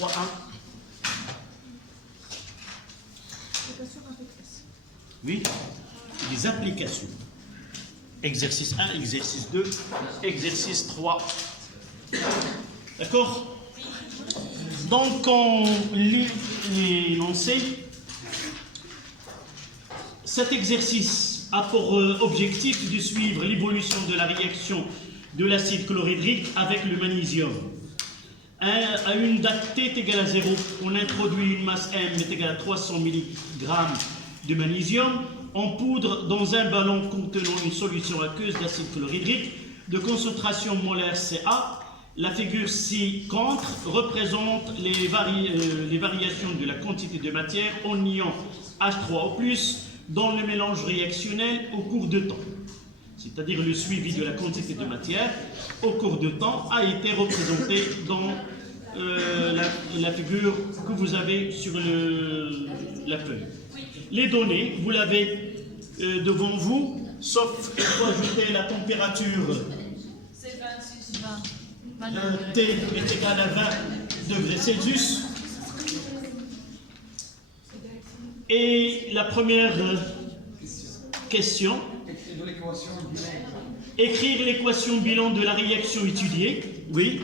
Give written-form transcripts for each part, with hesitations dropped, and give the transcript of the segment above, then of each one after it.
fois 1. Oui, les applications. Exercice 1, exercice 2, exercice 3. D'accord? Donc, on lit l'énoncé. Cet exercice a pour objectif de suivre l'évolution de la réaction de l'acide chlorhydrique avec le magnésium. À une date t est égale à 0, on introduit une masse m est égale à 300 mg de magnésium en poudre dans un ballon contenant une solution aqueuse d'acide chlorhydrique de concentration molaire Ca. La figure ci-contre représente les variations de la quantité de matière en ion H3O+, dans le mélange réactionnel au cours de temps. C'est-à-dire le suivi de la quantité de matière au cours de temps a été représenté dans la figure que vous avez sur la feuille. Les données, vous l'avez devant vous, sauf qu'il faut ajouter la température. C'est 26. T est égal à 20 degrés Celsius. Et la première question, écrire l'équation bilan de la réaction étudiée. Oui.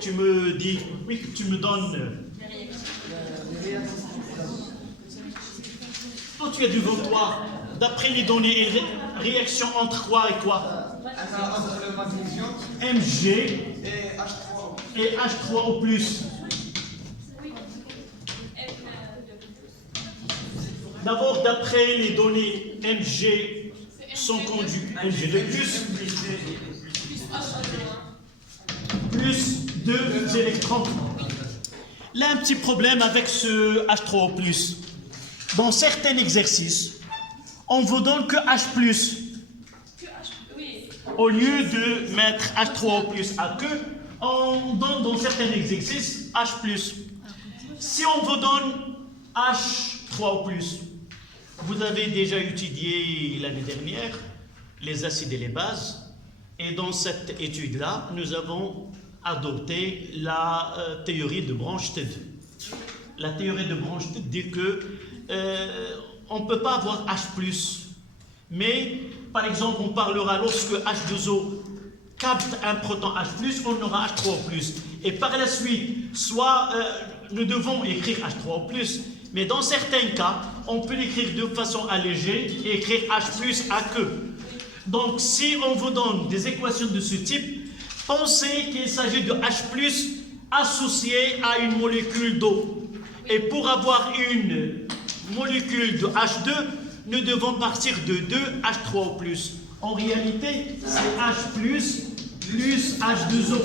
Tu me dis, oui, tu me donnes. Toi, tu as devant toi, d'après les données, réaction entre quoi et quoi? Mg et H3O+. D'abord, d'après les données Mg, son conjugué Mg de plus 2 électrons. Là, un petit problème avec ce H3O+. Dans certains exercices, on vous donne que H+. Au lieu de mettre H3O+ à que, on donne dans certains exercices H+. Si on vous donne H3O+, vous avez déjà étudié l'année dernière les acides et les bases, et dans cette étude-là, nous avons adopté la théorie de Bronsted. La théorie de Bronsted dit que on ne peut pas avoir H+, mais par exemple, on parlera lorsque H2O capte un proton H+, on aura H3O+. Et par la suite, soit nous devons écrire H3O+, mais dans certains cas, on peut l'écrire de façon allégée et écrire H+ à que. Donc, si on vous donne des équations de ce type, pensez qu'il s'agit de H+ associé à une molécule d'eau. Et pour avoir une molécule de H2, nous devons partir de 2 H3O+. En réalité, c'est H+, plus H2O.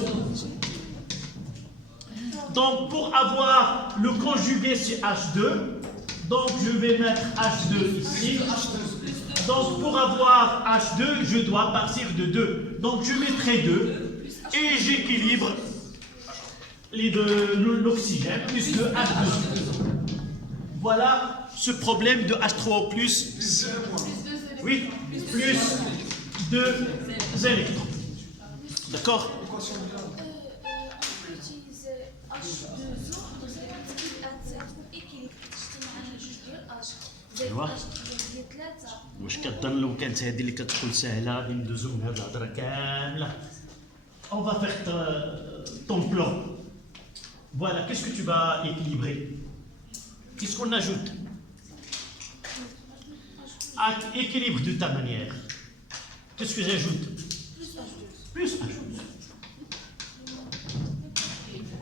Donc, pour avoir le conjugué, c'est H2. Donc, je vais mettre H2 ici. Donc, pour avoir H2, je dois partir de 2. Donc, je mettrai 2 et j'équilibre l'oxygène plus de H2. Voilà ce problème de H3O+. Oui, plus 2 électrons. D'accord? ايوا واش كتظن لو كانت هذه اللي كتقول سهله غادي ندوزو من هذه الهضره كامله. On va faire ton plan. Voilà, qu'est-ce que tu vas équilibrer? Qu'est-ce qu'on ajoute? Équilibre de ta manière. Qu'est-ce que j'ajoute? Plus H.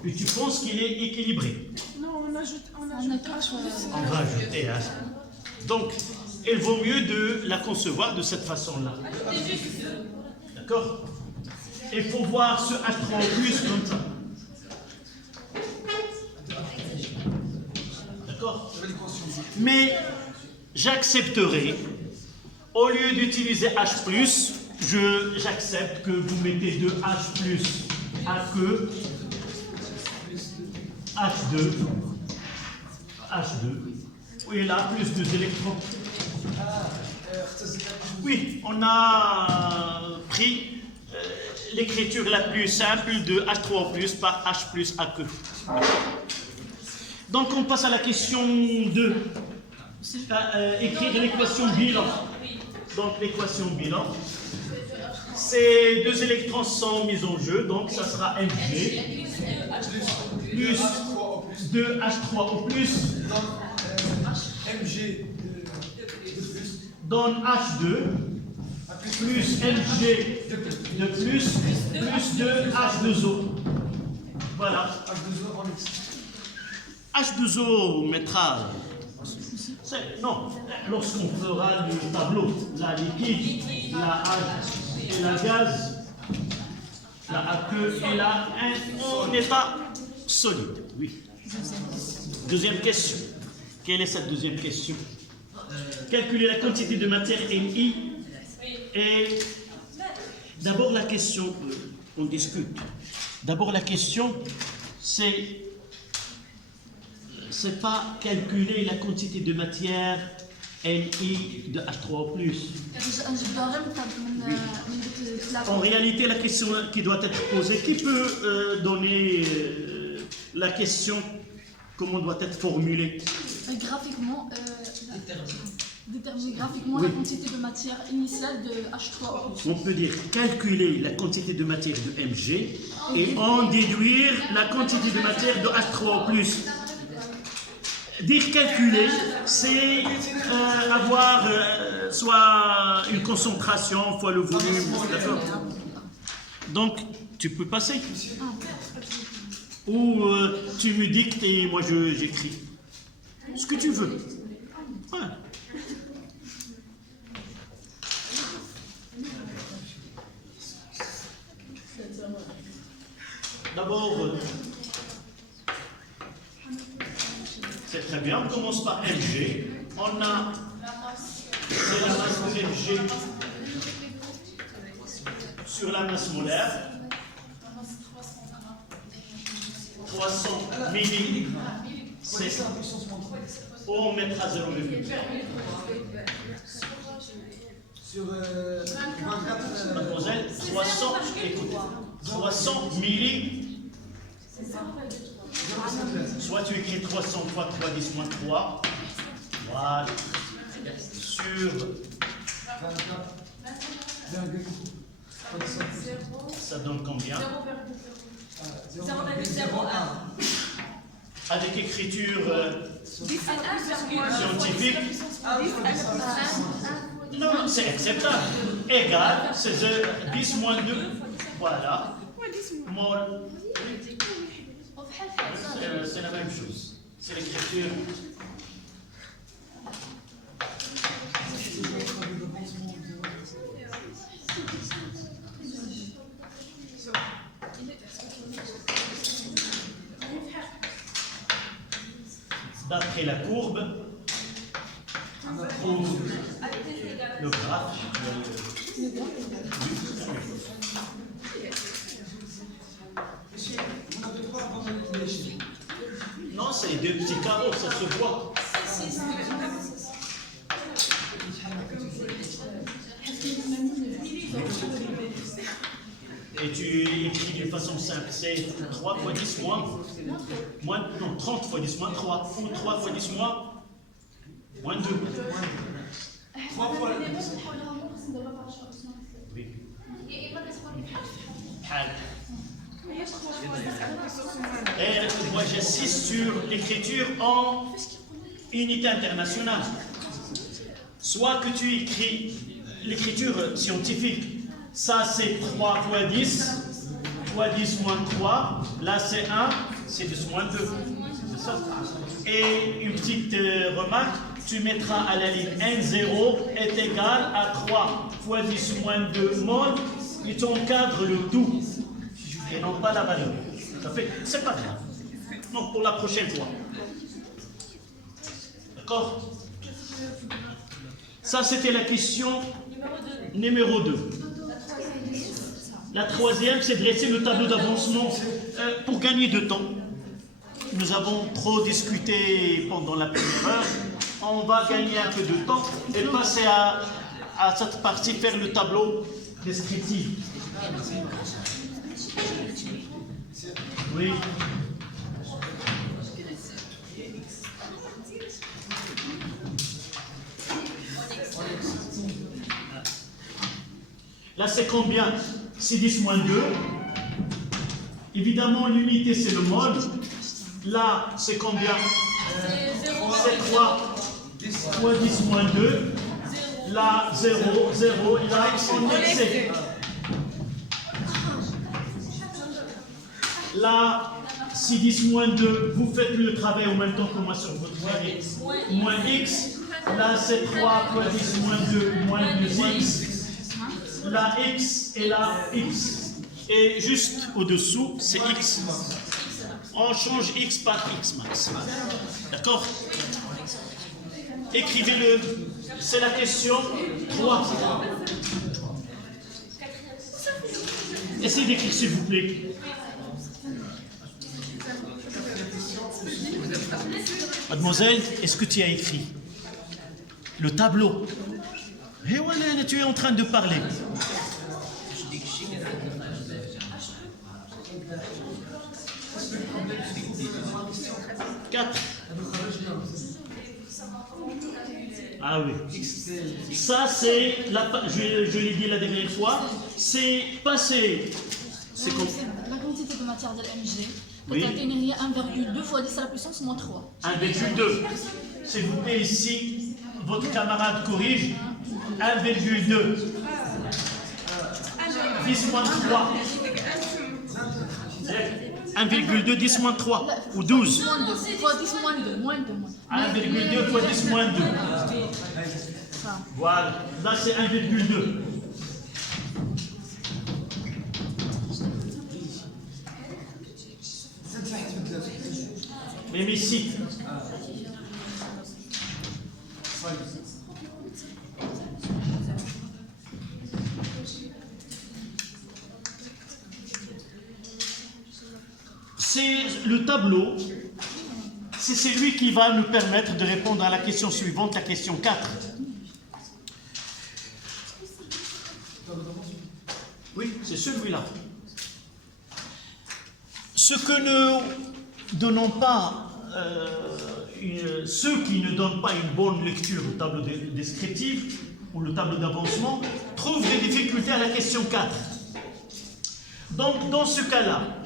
Et tu penses qu'il est équilibré? Non, on ajoute On va ajouter H. Donc, il vaut mieux de la concevoir de cette façon-là. D'accord? Il faut voir ce H3O+ comme ça. D'accord? Mais j'accepterai, au lieu d'utiliser H+, j'accepte que vous mettez de H+ à que H2. Oui, là, plus 2 électrons. Oui, on a pris l'écriture la plus simple de H3O plus par H plus AQ. Donc on passe à la question 2. Écrire l'équation bilan. Donc l'équation bilan. Ces deux électrons sont mis en jeu, donc ça sera Mg plus 2H3O plus Mg donne H2 plus Mg de plus 2H2O. Voilà. H2O mettra. Non, lorsqu'on fera le tableau, la liquide, la H et la gaz, la AQ et la 1 en état solide. Oui. Deuxième question. Quelle est cette deuxième question? Calculer la quantité de matière MI. Et d'abord la question, on discute. D'abord la question, c'est pas calculer la quantité de matière MI de H3O+. En réalité, la question qui doit être posée, qui peut donner la question, comment doit être formulée? Graphiquement, déterminer graphiquement la quantité de matière initiale de H3O. On peut dire calculer la quantité de matière de Mg et en déduire la quantité de matière de H3O+. Dire calculer, c'est avoir soit une concentration fois le volume, d'accord? Donc, tu peux passer. Ou tu me dictes et moi j'écris. Ce que tu veux. Ouais. D'abord, c'est très bien, on commence par Mg. On a, c'est la masse de Mg sur la masse molaire. 300 milli, c'est on mettra 0,8. Sur 24. Mademoiselle, 300, écoutez, 300 milli. Soit tu écris 300 fois 3 10 moins 3. Voilà. Sur. Ça donne combien? 0,01. Avec écriture scientifique. Non, c'est acceptable. Égal, c'est 10 moins 2. Voilà. Mol. C'est la même chose. C'est l'écriture. D'après la courbe, on trouve le graphe. Non, c'est deux petits carreaux, ça se voit. Et tu écris de façon simple, c'est 3 fois 10 moins, non, 30 fois 10 moins 3, ou 3 fois 10 moins 2. 3 fois... Oui. Et moi j'insiste sur l'écriture en unité internationale. Soit que tu écris l'écriture scientifique, ça c'est 3 fois 10 moins 3, là c'est 1, c'est 10 moins 2. C'est ça. Et une petite remarque, tu mettras à la ligne N0 est égal à 3 fois 10 moins 2 mol, et tu encadres le tout, et non pas la valeur. Ça fait, c'est pas grave. Donc pour la prochaine fois. D'accord? Ça c'était la question numéro 2. La troisième, c'est dresser le tableau d'avancement pour gagner de temps. Nous avons trop discuté pendant la première heure. On va gagner un peu de temps et passer à cette partie, faire le tableau descriptive. Oui. Là, c'est combien? C'est 10 moins 2. Évidemment, l'unité, c'est le mode. Là, c'est combien? C'est 3 fois 10 moins 2. Là, 0, 0. Là, on excès. Là, si 10 moins 2, vous faites le travail en même temps que moi sur votre clavier. Moins x. Là, c'est 3 fois 10 moins 2, moins 2x. Là, x et là, x. Et juste au-dessous, c'est x. On change x par x max. D'accord? Écrivez-le. C'est la question 3. Essayez d'écrire, s'il vous plaît. Mademoiselle, est-ce que tu as écrit le tableau? Et voilà, tu es en train de parler. Quatre. Ah oui. Ça, c'est, je l'ai dit la dernière fois, c'est passé. C'est comme... La quantité de matière de l'MG Oui. peut atteindre 1,2 fois 10 à la puissance moins 3. 1,2. S'il vous plaît, ici, votre camarade corrige. 1,2. 10 moins 3. 1,2, 10 moins 3. Ou 12. Moins 2 fois 10 moins 2. Moins 2. 1,2 fois 10 moins 2. Ça. Voilà. Là, c'est 1,2. Même ici. C'est le tableau, c'est celui qui va nous permettre de répondre à la question suivante, la question 4. Oui, c'est celui-là. Ce que nous donnons pas, ceux qui ne donnent pas une bonne lecture au tableau descriptif ou le tableau d'avancement trouvent des difficultés à la question 4. Donc, dans ce cas-là,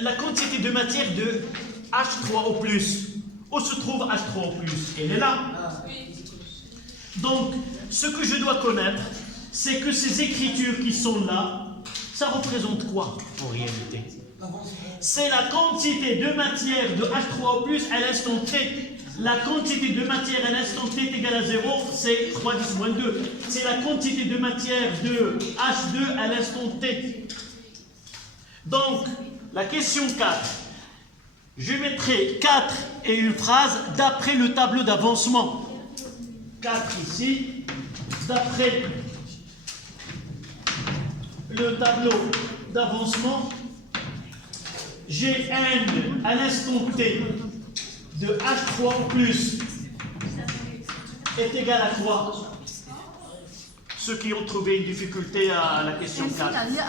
la quantité de matière de H3O+, où se trouve H3O+? Elle est là. Donc, ce que je dois connaître, c'est que ces écritures qui sont là, ça représente quoi en réalité? C'est la quantité de matière de H3O+ à l'instant T. La quantité de matière à l'instant T est égale à 0, c'est 3 10 moins 2. C'est la quantité de matière de H2 à l'instant T. Donc, la question 4, je mettrai 4 et une phrase d'après le tableau d'avancement. 4 ici, d'après le tableau d'avancement, Gn à l'instant T de H3O+ est égal à quoi? Ceux qui ont trouvé une difficulté à la question 4. Il y a 1,2.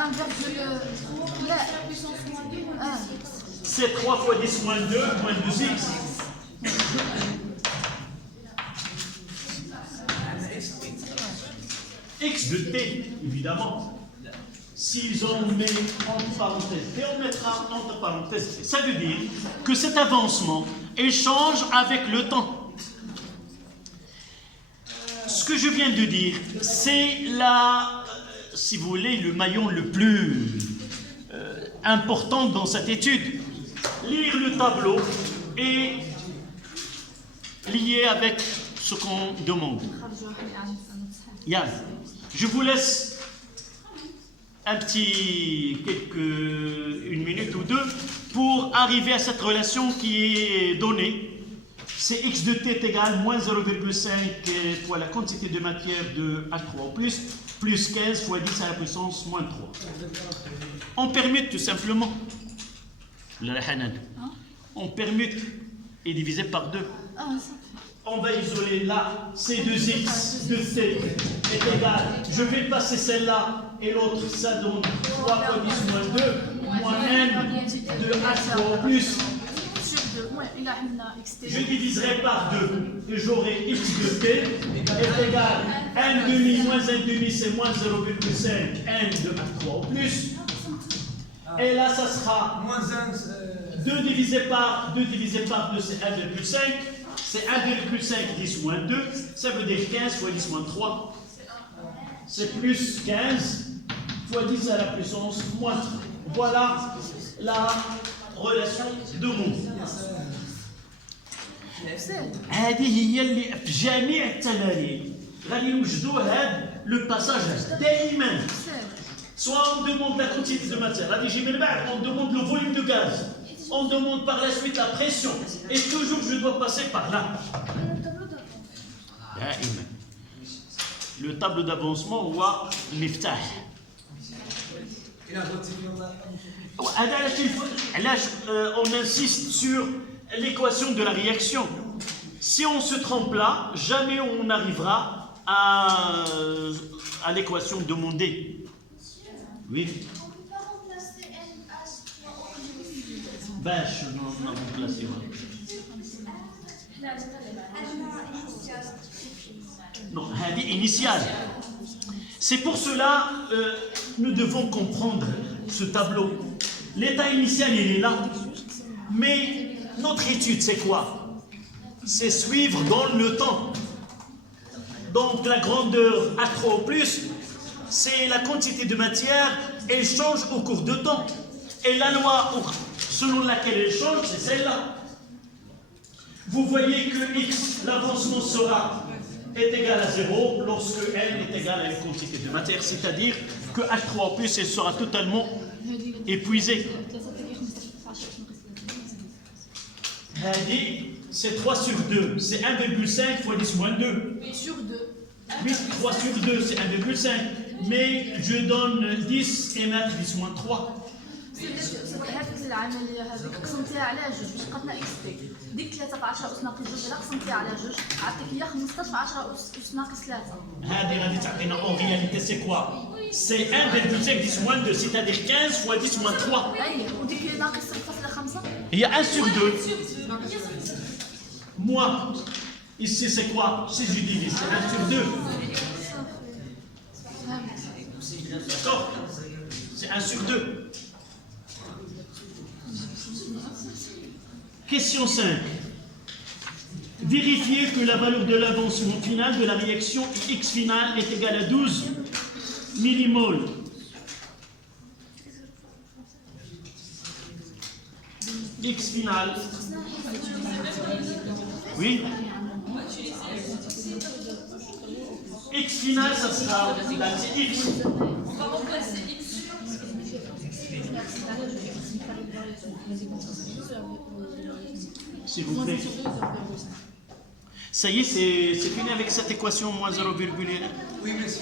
C'est 3 fois 10 moins 2, moins 2x. X de t, évidemment. S'ils ont mis entre parenthèses, et on mettra entre parenthèses, ça veut dire que cet avancement, il change avec le temps. Ce que je viens de dire, c'est si vous voulez, le maillon le plus important dans cette étude. Lire le tableau et lier avec ce qu'on demande. Yann, je vous laisse une minute ou deux pour arriver à cette relation qui est donnée. C'est x de t est égal à moins 0,5 fois la quantité de matière de H3O+, plus 15 fois 10 à la puissance moins 3. On permute tout simplement. On permute et divisé par 2. On va isoler là, C2x de t est égal, je vais passer celle-là et l'autre, ça donne 3 fois 10 moins 2, moins n de h3 plus. Je diviserai par 2 et j'aurai x de p est égal à 1 demi moins 1 demi, c'est moins 0,5 n de h3 au plus. Et là, ça sera Moins 1, 2 divisé par 2, c'est 1,5. C'est 1,5 10 moins 2, ça veut dire 15 fois 10 moins 3. C'est plus 15 fois 10 à la puissance moins 3. Voilà la relation de monde. هذه هي اللي في جميع التمارين غادي نوجدوا هذا لو باساج دائما. Soit on demande la quantité de matière, on demande le volume de gaz, on demande par la suite la pression, et toujours je dois passer par là. Le tableau d'avancement ou المفتاح. On insiste sur l'équation de la réaction. Si on se trompe là, jamais on n'arrivera à l'équation demandée. Oui. On ne peut pas remplacer NH3 Vache, non, on a remplacé. Non, initial. C'est pour cela nous devons comprendre ce tableau. L'état initial, il est là. Mais notre étude, c'est quoi? C'est suivre dans le temps. Donc la grandeur H3 au plus, c'est la quantité de matière, elle change au cours de temps. Et la loi selon laquelle elle change, c'est celle-là. Vous voyez que X, l'avancement est égal à 0 lorsque N est égal à une quantité de matière, c'est-à-dire que H3 au plus, elle sera totalement épuisée. C'est 3 sur 2, c'est 1,5 fois 10 moins 2. 8 sur 2. Oui, 3 sur 2, c'est 1,5. Mais je donne 10 et mettre 10 moins 3. هذيك العمليه هذيك قسمتيها على جوج باش بقات لنا اكس بي. ديك 3 في 10 اس ناقص 2 الا قسمتيها على جوج عطيك هي 15 في 10 اس ناقص 3. هذه غادي تعطينا en réalité c'est quoi? C'est 1,5 10 moins 2, c'est-à-dire 15 fois 10 moins 3. اي وديك اللي ناقص 0.5 هي 1 sur 2. Moi, ici c'est quoi? Si je divise, c'est 1 sur 2. D'accord? C'est 1 sur 2. Question 5. Vérifiez que la valeur de l'avancement final de la réaction X finale est égale à 12 millimoles. X finale. Oui. X finale, ça sera là, c'est X. On va remplacer X. S'il vous plaît. Ça y est, c'est fini avec cette équation moins 0,1. Oui, merci.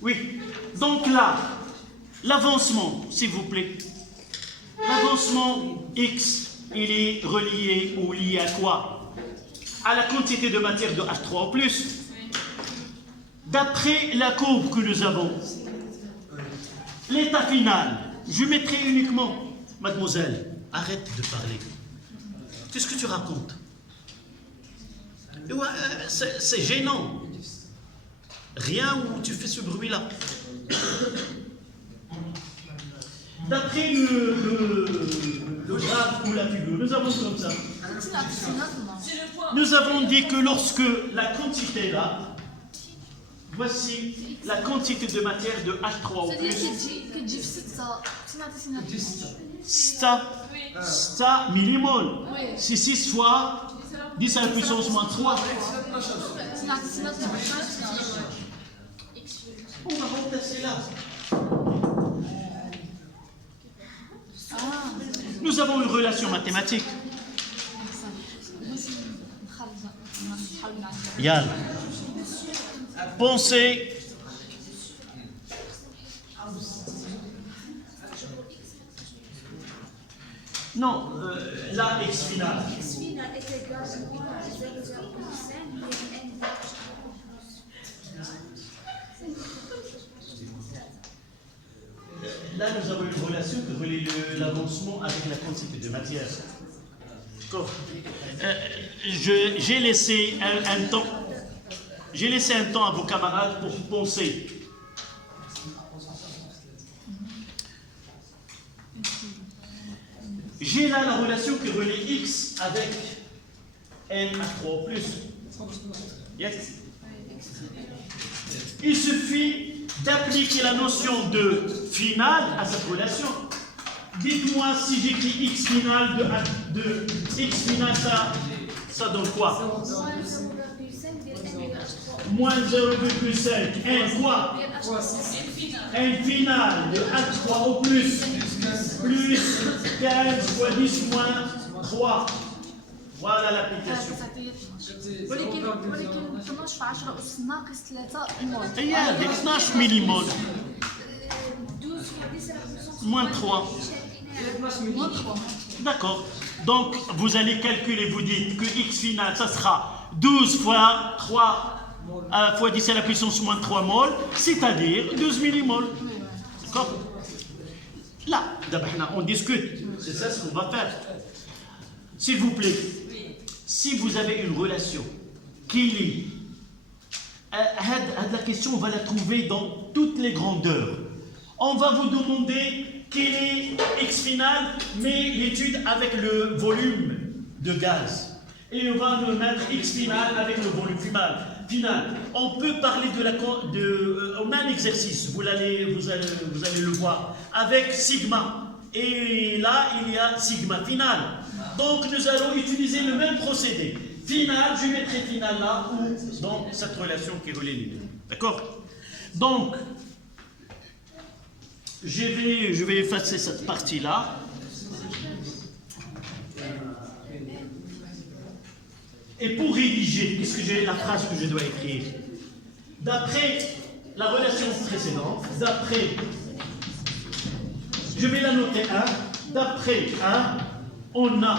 Oui. Donc là, l'avancement, s'il vous plaît. L'avancement X, il est relié ou lié à quoi? À la quantité de matière de H3 au plus. D'après la courbe que nous avons, l'état final, je mettrai uniquement, mademoiselle, arrête de parler. Qu'est-ce que tu racontes? C'est gênant. Rien où tu fais ce bruit-là. D'après le graphe ou la figure, nous avons comme ça. C'est le point. Nous avons dit que lorsque la quantité là, voici la quantité de matière de H3 au plus. كتجي في 6 sta millimole. C'est 6 fois 10 à la puissance moins 3. On va remplacer là. Nous avons une relation mathématique. Yann, pensez. Non, la X finale. X finale est égal à moins 0,5 et n. relation que relie l'avancement avec la quantité de matière. D'accord. J'ai laissé un temps. J'ai laissé un temps à vos camarades pour penser. J'ai là la relation qui relie x avec n(h3 au plus). Yes. Il suffit d'appliquer la notion de finale à cette relation. Dites-moi si j'écris x final de x final, ça donne quoi? Moins 0,5. N quoi? N final de H3 au plus 15 fois 10 moins 3. Voilà l'application. ولكن 12 في 10 أس ناقص 3 مول. هي هذيك 12 مليمول 12 fois 10 à la puissance moins 3. moins 3. D'accord. Donc vous allez calculer, vous dites que x final, ça sera 12 fois 3 fois 10 à la puissance moins 3 mol, c'est-à-dire 12 millimoles. D'accord? Là, d'abord, on discute. C'est ça ce qu'on va faire. S'il vous plaît, si vous avez une relation qui lie, la question, on va la trouver dans toutes les grandeurs. On va vous demander quel est x final, mais l'étude avec le volume de gaz. Et on va nous mettre x final avec le volume final. On peut parler on a un exercice, vous allez le voir, avec sigma. Et là, il y a sigma final. Donc, nous allons utiliser le même procédé. Final, je mettrai final là, ou dans cette relation qui relie les deux. D'accord? Donc, je vais effacer cette partie-là. Et pour rédiger, puisque j'ai la phrase que je dois écrire, d'après la relation précédente, je vais la noter 1, d'après 1, on a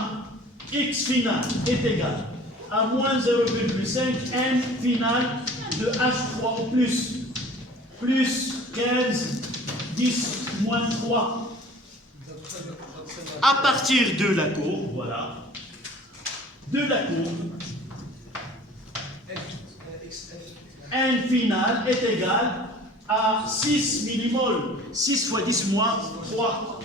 x final est égal à moins 0,5 n final de H3 au plus 15, 10, moins 3. À partir de la courbe, voilà, de la courbe, n final est égal à 6 millimoles. 6 fois 10 moins 3.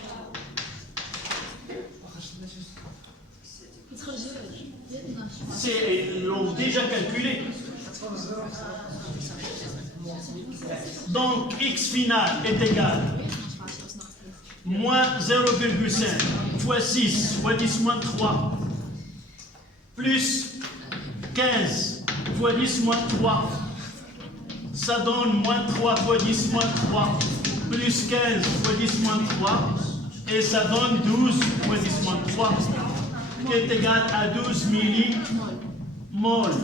Ils l'ont déjà calculé. Donc x final est égal moins 0,5 fois 6 fois 10 moins 3 plus 15 fois 10 moins 3. Ça donne moins 3 fois 10 moins 3 plus 15 fois 10 moins 3 et ça donne 12 fois 10 moins 3 qui est égal à 12 millimoles.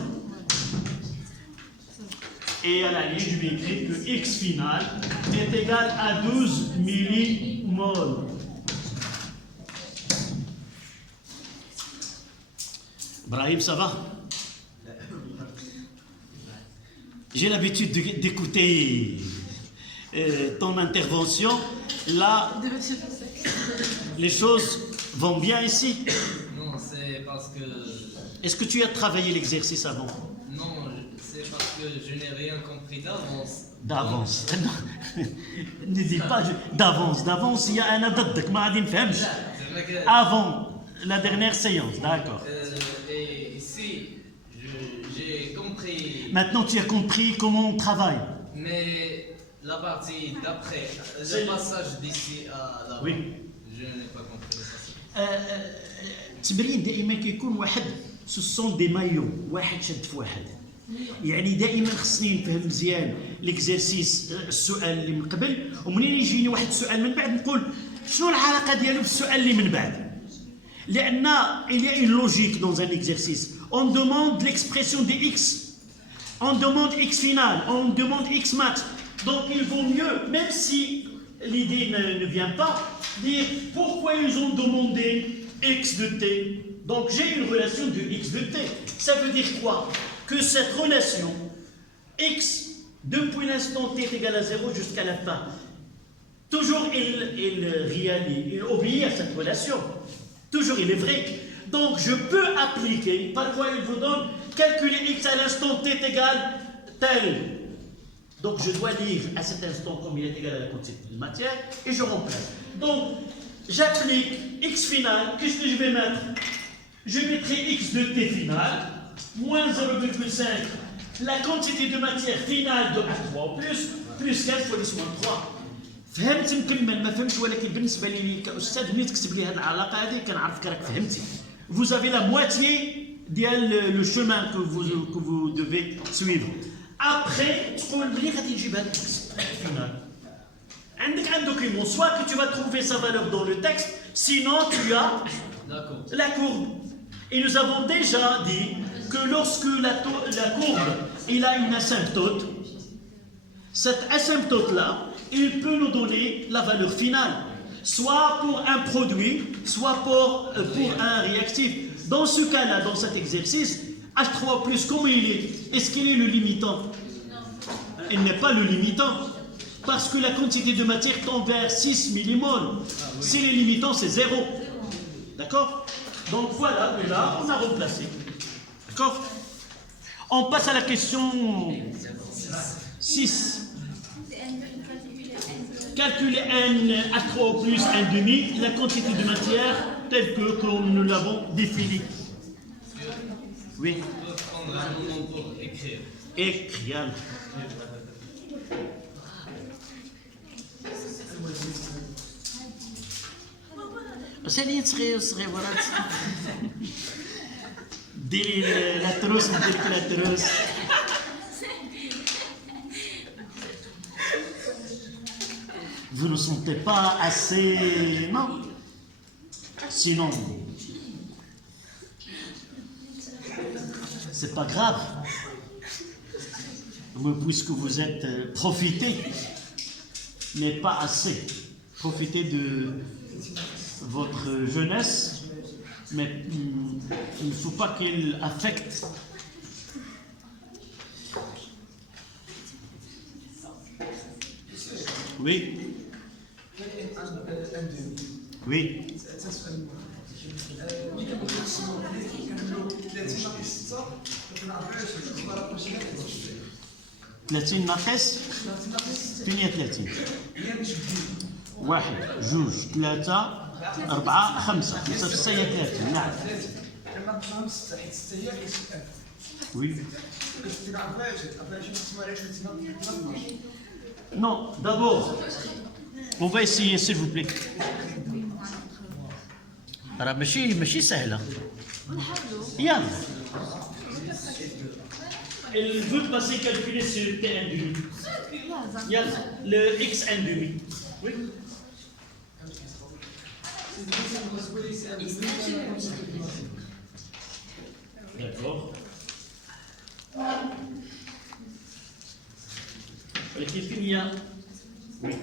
Et à la ligne, je vais écrire que x final est égal à 12 millimoles. Brahim, ça va? J'ai l'habitude d'écouter ton intervention. Là, les choses vont bien ici. Non, c'est parce que... Est-ce que tu as travaillé l'exercice avant? Non, c'est parce que je n'ai rien compris d'avance. D'avance. Ne dis pas d'avance. D'avance, il y a un adaddak, ma adin fahmch. Avant la dernière séance, d'accord. Et ici, j'ai compris. Maintenant, tu as compris comment on travaille. Mais la partie d'après, le passage d'ici à là, Oui. je n'ai pas compris le passage. التمرين دائما كيكون واحد سوسون دي مايو واحد شد في واحد يعني دائما خصني نفهم مزيان ليكزيرسيس السؤال اللي من قبل ومنين يجيني واحد السؤال من بعد نقول شنو العلاقه ديالو بالسؤال اللي من بعد لان il y a une logique dans un exercice on demande l'expression des x on demande x final on demande x max donc il vaut mieux même si l'idée ne vient pas dire pourquoi ils ont demandé x de t. Donc j'ai une relation de x de t. Ça veut dire quoi? Que cette relation, x, depuis l'instant t est égal à 0 jusqu'à la fin, toujours il obéit à cette relation. Toujours il est vrai. Donc je peux appliquer, parfois il vous donne calculer x à l'instant t égale tel. Donc je dois lire à cet instant combien est égal à la quantité de matière et je remplace. Donc j'applique x final, qu'est-ce que je vais mettre? Je mettrai x de t final, moins 0,5, la quantité de matière finale de A3 plus 15 fois 10 moins 3. فهمت مكمل ما فهمتش ولكن بالنسبه لي كاستاذ ملي تكتب لي هذه العلاقه هذه كنعرفك راك فهمتي. Vous avez la moitié ديال le chemin que vous devez suivre. Après تقول بلي غادي نجيب هذا final. عندك un document, soit que tu vas trouver sa valeur dans le texte, sinon tu as la courbe. Et nous avons déjà dit que lorsque la courbe il a une asymptote, cette asymptote-là, il peut nous donner la valeur finale, soit pour un produit, soit pour un réactif. Dans ce cas-là, dans cet exercice, H3+, comment il est? Est-ce qu'il est le limitant? Il n'est pas le limitant, parce que la quantité de matière tend vers 6 millimoles. Si les limitants, c'est 0. D'accord? Donc voilà, et là, on a remplacé. D'accord? On passe à la question 6. Calculer n H3 plus 1,5, la quantité de matière telle que comme nous l'avons définie. Oui. On peut prendre un moment pour écrire. Écrire. سالي صغير ورات ديري لا تروس ندير لك لا تروس. Vous ne sentez pas assez... Non. Sinon, c'est pas grave. Puisque vous êtes profité, mais pas assez. Profitez de votre jeunesse, mais il ne faut pas qu'elle affecte. Oui. Oui. 30 ناقص 32 واحد جوج ثلاثة أربعة خمسة خمسة في 30 نعم. Oui. Non, d'abord, on va essayer s'il vous plaît. راه ماشي سهلة. يلا. Elle veut passer calculer sur T1,5. Yalla, le X1,5. Oui. D'accord. ولكن فين هي؟ Oui.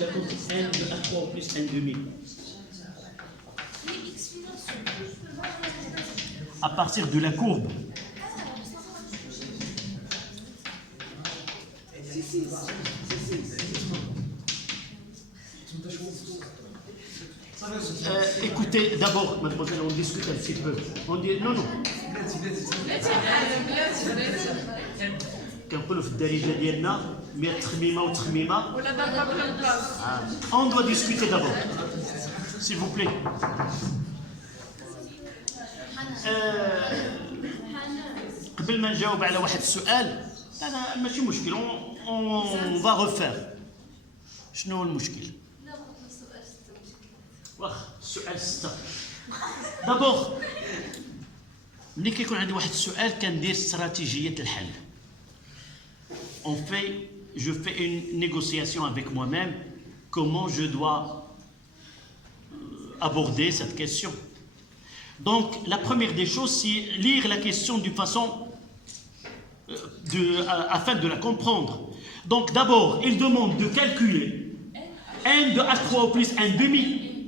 La quantité n de A3 plus 1,5. À partir de la courbe. Écoutez, d'abord, mademoiselle, on discute un petit peu. On dit non, non. كنقولوا في الدارجه ديالنا 100 تخميمه وتخميمه ولا دابا بلا بلاص. On doit discuter d'abord. S'il vous plaît. قبل ما نجاوب على واحد السؤال هذا ماشي مشكل. On va refaire. شنو هو المشكل؟ واخ السؤال 6. دابور ملي كيكون عندي واحد السؤال كندير استراتيجيه الحل. Je fais une négociation avec moi-même comment je dois aborder cette question. Donc la première des choses c'est lire la question d'une façon afin de la comprendre. Donc d'abord il demande de calculer n de H3 plus 1,5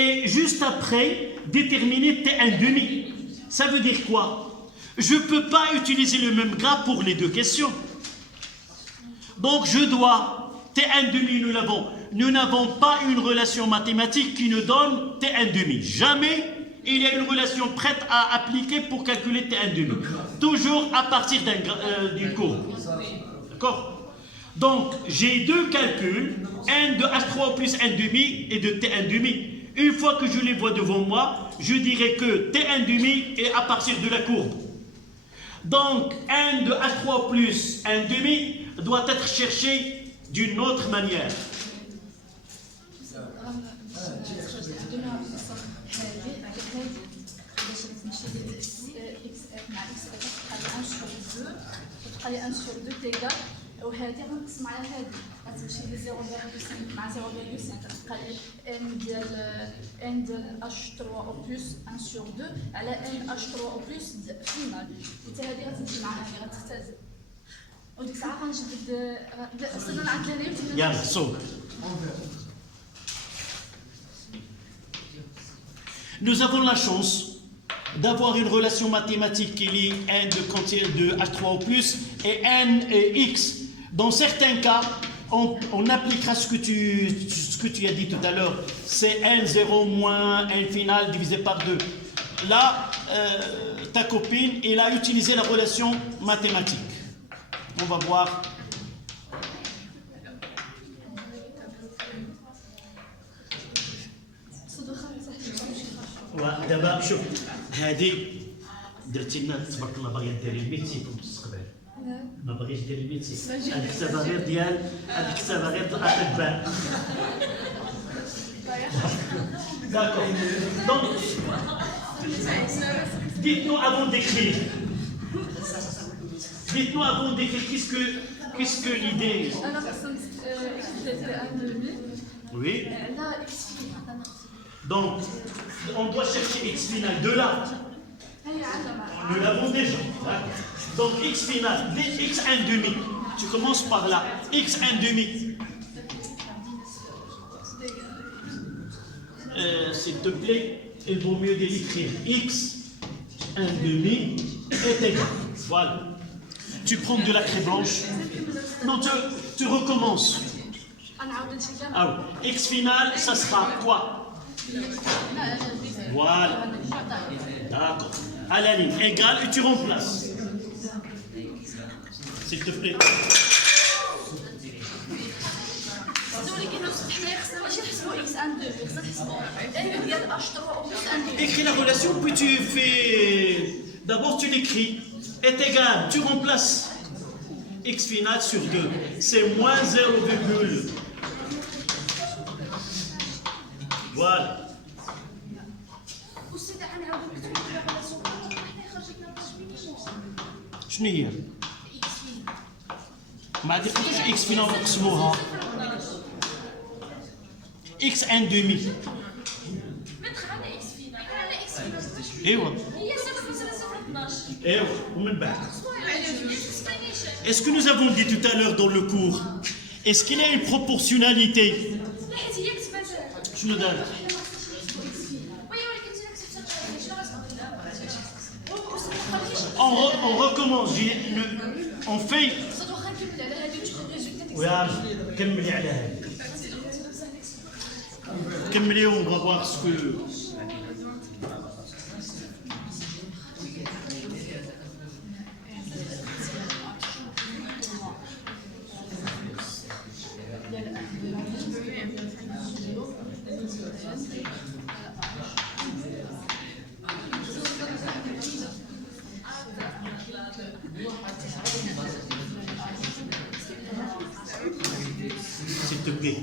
et juste après déterminer T1,5. Ça veut dire quoi? Je ne peux pas utiliser le même graphe pour les deux questions. Donc je dois T1 demi, nous n'avons pas une relation mathématique qui nous donne T1 demi. Jamais il y a une relation prête à appliquer pour calculer T1 demi. Toujours à partir d'une courbe. D'accord? Donc, j'ai deux calculs, n de H3 plus n demi et de T1 demi. Une fois que je les vois devant moi, je dirais que T1 demi est à partir de la courbe. Donc, n de H3 plus n demi doit être cherché d'une autre manière. وهذه غنقسم على هذه غتمشي ل 0.5 مع 0.5 تبقى لي ان ديال H3 او بلس 1 sur 2 على ان H3 او بلس فينال حتى هذه غتمشي مع هذه غتختزل وديك الساعه غنجبد اصلا نعدل لها يلا صوب. Nous avons la chance d'avoir une relation mathématique qui lie n de H3 au plus et n et x. Dans certains cas, on appliquera ce que tu as dit tout à l'heure. C'est n0 moins n final divisé par 2. Là, ta copine, elle a utilisé la relation mathématique. On va voir. ودابا شوف هذه درتي لنا تبارك الله باغيه ديري الميتي في المستقبل ما باغيش ديري الميتي هذيك كتابه غير ديال هذيك كتابه غير الاطباء داكور دونك dites-nous avant d'écrire qu'est-ce que l'idée oui donc on doit chercher x final de là. Nous l'avons déjà. Donc x final, x1 demi. Tu commences par là. x1 demi. S'il te plaît, il vaut mieux d'écrire x1 demi est égal. Voilà. Tu prends de la craie blanche. Non, tu recommences. Ah, x final, ça sera quoi? Voilà. D'accord. À la ligne égale et tu remplaces. S'il te plaît. Écris la relation, puis tu fais... D'abord tu l'écris. Est égal, tu remplaces. X final sur 2. C'est moins 0,. Voilà. شنو هي؟ ما عندي قداش اكس فينا نقسموها اكس ان دومي ايوا ايوا ومن بعد Est-ce que nous avons dit tout à l'heure dans le cours, est-ce qu'il y a une proportionnalité? شنو دار؟ On recommence, on fait. كملي على هذا. كملي on va voir ce que. S'il te plaît,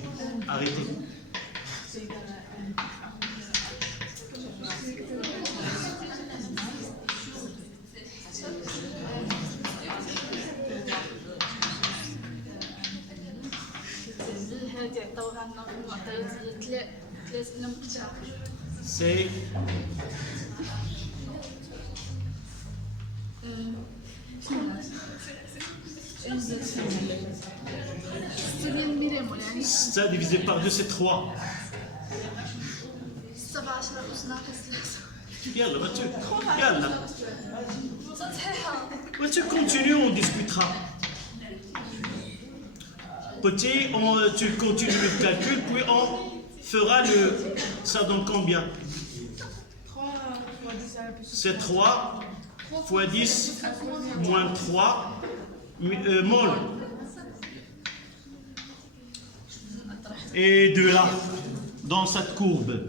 arrêtez. C'est ça divisé par 2 c'est 3. Yalla, tu continues, on discutera. Petit, tu continues le calcul, puis on fera le... Ça donne combien? 3 fois 10 à la puissance. C'est 3 fois 10 moins 3 mol. Et de là, dans cette courbe,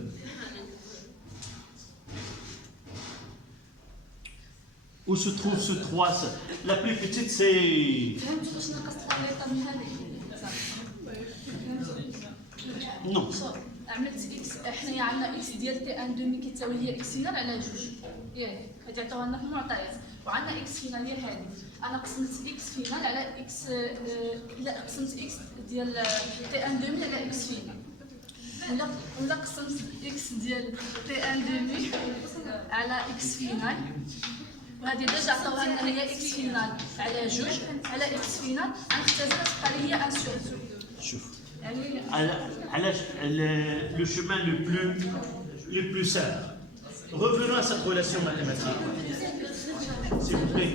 où se trouve ce 3? La plus petite, c'est... فهمت واش ناقص طريقه من هذه Non. عملت اكس حنايا عندنا اكس ديال تي ان دومي كتساوي هي اكس فينال على جوج ياك هادي عطاوها لنا في المعطيات وعندنا اكس فينال هي هذه انا قسمت اكس فينال على اكس لا قسمت اكس ديال تي ان دومي على اكس فينال ولا قسمت اكس ديال تي ان دومي على اكس فينال وهذه ديجا عطاوها لنا هي اكس فينال على جوج على اكس فينال غنختزلها تبقى لي هي ان سور شوف. يعني Le chemin le plus simple. Revenons à cette relation mathématique. S'il vous plaît.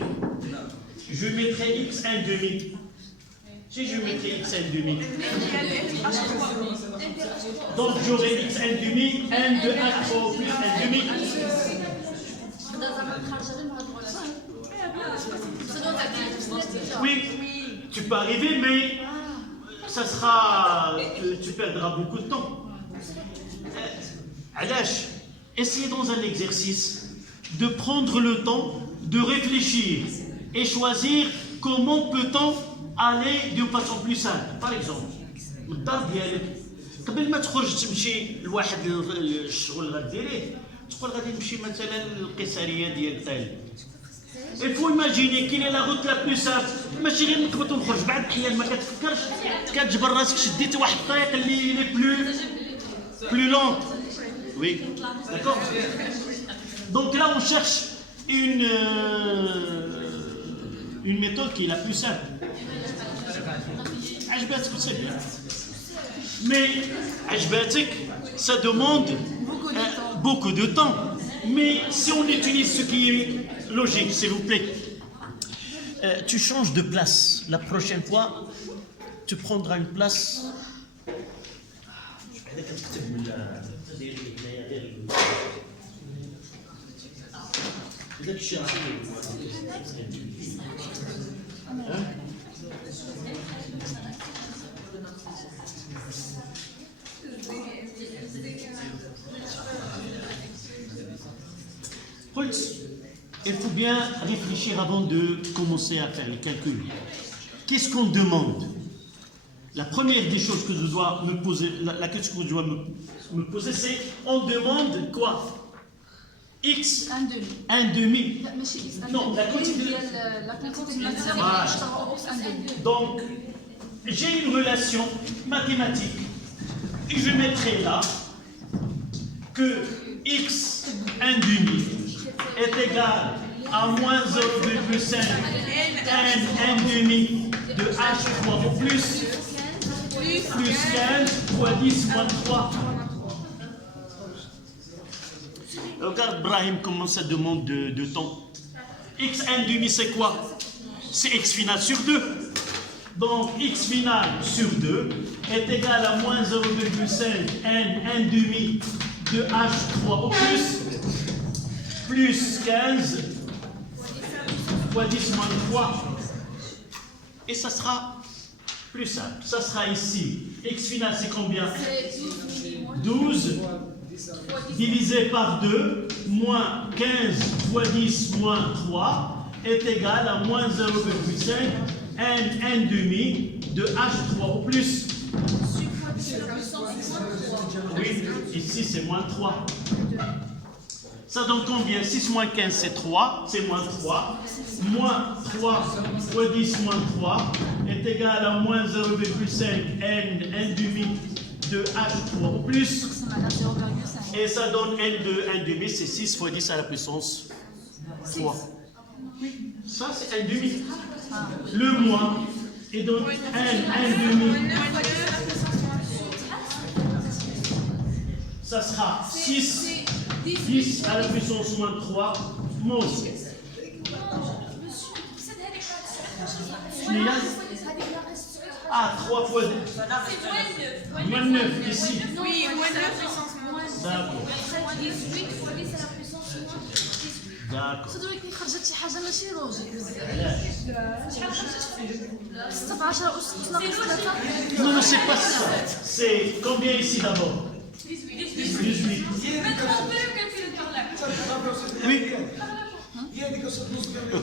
Je mettrai x1 demi. Si je mettrai x1 demi. Donc j'aurai x1 demi, n de h3 plus n demi. Oui, tu peux arriver, mais ça sera, tu perdras beaucoup de temps. Alash, essayez dans un exercice de prendre le temps de réfléchir et choisir comment peut-on aller d'une façon plus simple. Par exemple, الدار ديالك قبل ما تخرج تمشي لواحد الشغل غديريه تقول غادي نمشي مثلا للقيصريه ديال تال. Il faut imaginer quelle est la route la plus simple. ماشي غير نقبط ونخرج بعد احيانا ما كتفكرش كتجبر راسك شديتي واحد الطريق اللي plus lente. Oui, d'accord. Donc là on cherche une méthode qui est la plus simple. عجباتك c'est bien. Mais عجباتك ça demande beaucoup de temps. Mais si on utilise ce qui est logique, s'il vous plaît, tu changes de place. La prochaine fois, tu prendras une place. Il faut bien réfléchir avant de commencer à faire les calculs. Qu'est-ce qu'on demande? La première des choses que je dois me poser, la question que je dois me poser, c'est on demande quoi? X, un demi. Non, la quantité de matière. Donc, j'ai une relation mathématique et je mettrai là que X, un demi, est égal à moins 0,5 n, un demi de h3 au plus 15 fois 10 moins 3. Regarde Brahim comment ça demande de temps. X 1 demi c'est quoi? C'est x final sur 2. Donc x final sur 2 est égal à moins 0,5 n 1 demi de h3 au plus 15 fois 10 moins 3. Et ça sera plus simple. Ça sera ici. X final c'est combien? 12 divisé par 2 moins 15 fois 10 moins 3 est égal à moins 0,5 n demi de h3 au plus. Oui, ici c'est moins 3. Ça donne combien? 6 moins 15 c'est 3, c'est moins 3. Moins 3 fois 10 moins 3 est égal à moins 0,5 n demi de h3 au plus. Et ça donne n de 1 demi, c'est 6 fois 10 à la puissance 3. Ça c'est 1 demi. Le moins, et donc 1 demi. Ça sera 6, 10 à la puissance moins 3, mol. Ah, 3 fois 2. C'est Moins 9 ici. Oui, moins 9 puissance moins. D'accord. 18 fois 10 à la puissance moins 18. D'accord. صدق كي خرجت شي حاجه ماشي لوجيك بزاف. شحال خرجت فيه؟ 6 في 10 أس ناقص 3. Non, mais c'est pas ça. C'est combien ici d'abord 18. Maintenant, on peut le calculer par là. Oui.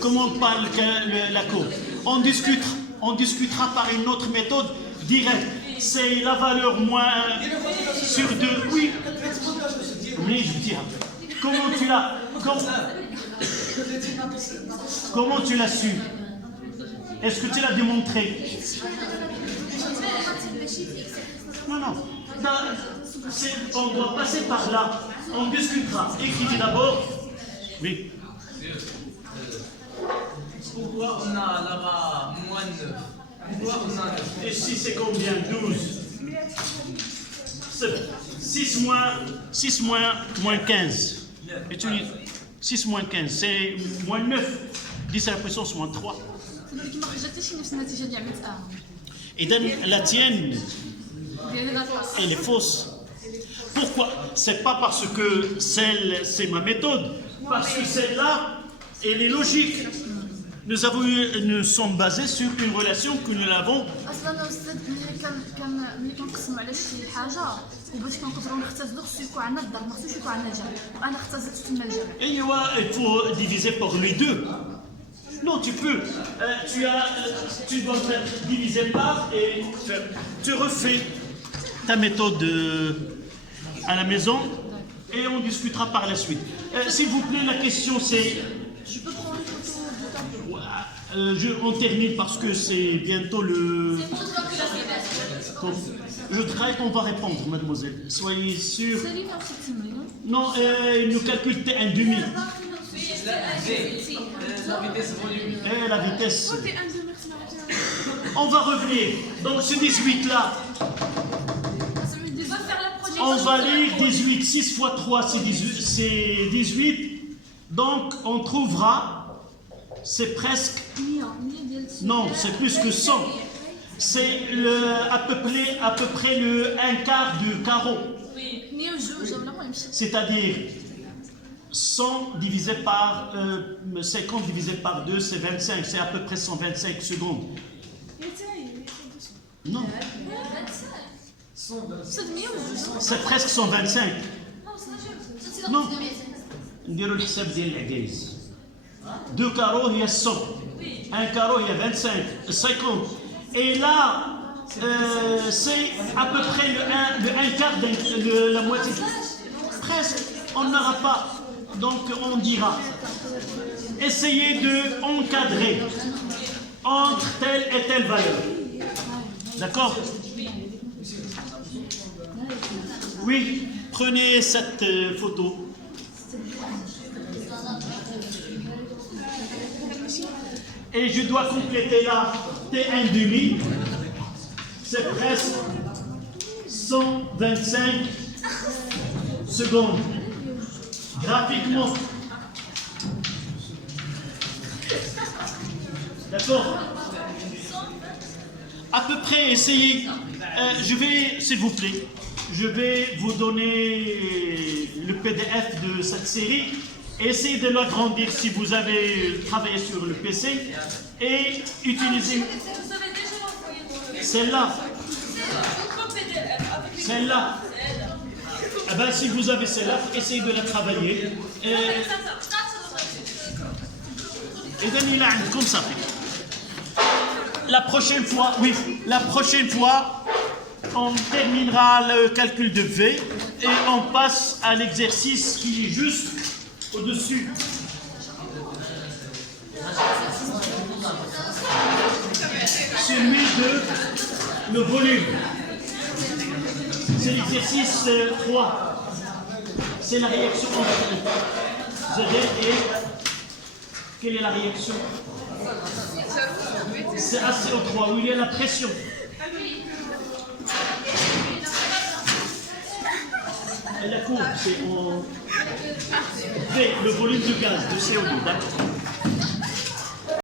Comment on parle la courbe? On discutera par une autre méthode directe. C'est la valeur moins sur 2. Oui. Oui, je veux dire. Comment tu l'as su? Est-ce que tu l'as démontré? Non, non. On doit passer par là. On discutera. Écrivez d'abord. Oui. Pourquoi on a là-bas moins 9? Pourquoi on a 9? Et si c'est combien? 12. 6 moins 15. Et tu dis 6 moins 15, c'est moins 9. 10 à la puissance moins 3. صدق ما خرجتيش نفس النتيجه اللي عملتها. إذن la tienne, ديالي غاتوصل. elle est fausse. Pourquoi? C'est pas parce que c'est ma méthode. Parce que celle-là, elle est logique. Nous sommes basés sur une relation que nous l'avons. اصلا انا استاذ ملي كنقسموا على شي حاجه وباش كنقدروا نختزلوا خصو يكون عندنا الضرب ما خصوش يكون عندنا الجمع وانا اختزلت تما الجمع. Et il faut diviser par les deux. Non, tu peux. Tu dois faire diviser par et faire. Tu refais ta méthode à la maison et on discutera par la suite. S'il vous plaît, la question c'est. Je peux prendre une photo du tableau. On termine parce que c'est bientôt le. Je dirais qu'on va répondre, mademoiselle. Soyez sûre. سالينا وصلتي منو؟ Non, il nous calcule un demi. La vitesse volume. Et la vitesse. T'es un de merci. On va revenir. Donc ce 18-là, On va faire la projection. on va lire 18. 6 fois 3, c'est 18. Donc on trouvera, c'est presque. 100 ديال Non, c'est plus que 100. C'est à peu près le 1 quart du carreau. 102 ولا ما يمشي. C'est-à-dire 100 divisé par 50 divisé par 2, c'est 25. C'est à peu près 125 secondes. Non, صد 102. c'est presque 125. Non. نديروا الحساب ديال العكايز. 2 carreaux, il y a 100. 1 carreau, il y a 25, 50. Et là, c'est à peu près le 1 quart de la moitié. Presque, on n'aura pas. Donc on dira, essayez de encadrer entre telle et telle valeur. D'accord? Oui, prenez cette photo. Et je dois compléter là T1,5. C'est presque 125 secondes. Graphiquement. D'accord? À peu près, essayez. Je vais, s'il vous plaît, je vais vous donner le PDF de cette série. Essayez de l'agrandir si vous avez travaillé sur le PC et utilisez Vous avez déjà envoyé celle-là. votre PDF avec une Celle-là. Eh ben, si vous avez celle-là, essayez de la travailler. Et donnez-la comme ça. La prochaine fois, oui, la prochaine fois, on terminera le calcul de V et on passe à l'exercice qui est juste au-dessus. Celui de le volume. C'est l'exercice 3. C'est la réaction entre ZD et... Quelle est la réaction? C'est ACO3 où il y a la pression. Et la courbe, c'est en V, le volume de gaz, de CO2, d'accord?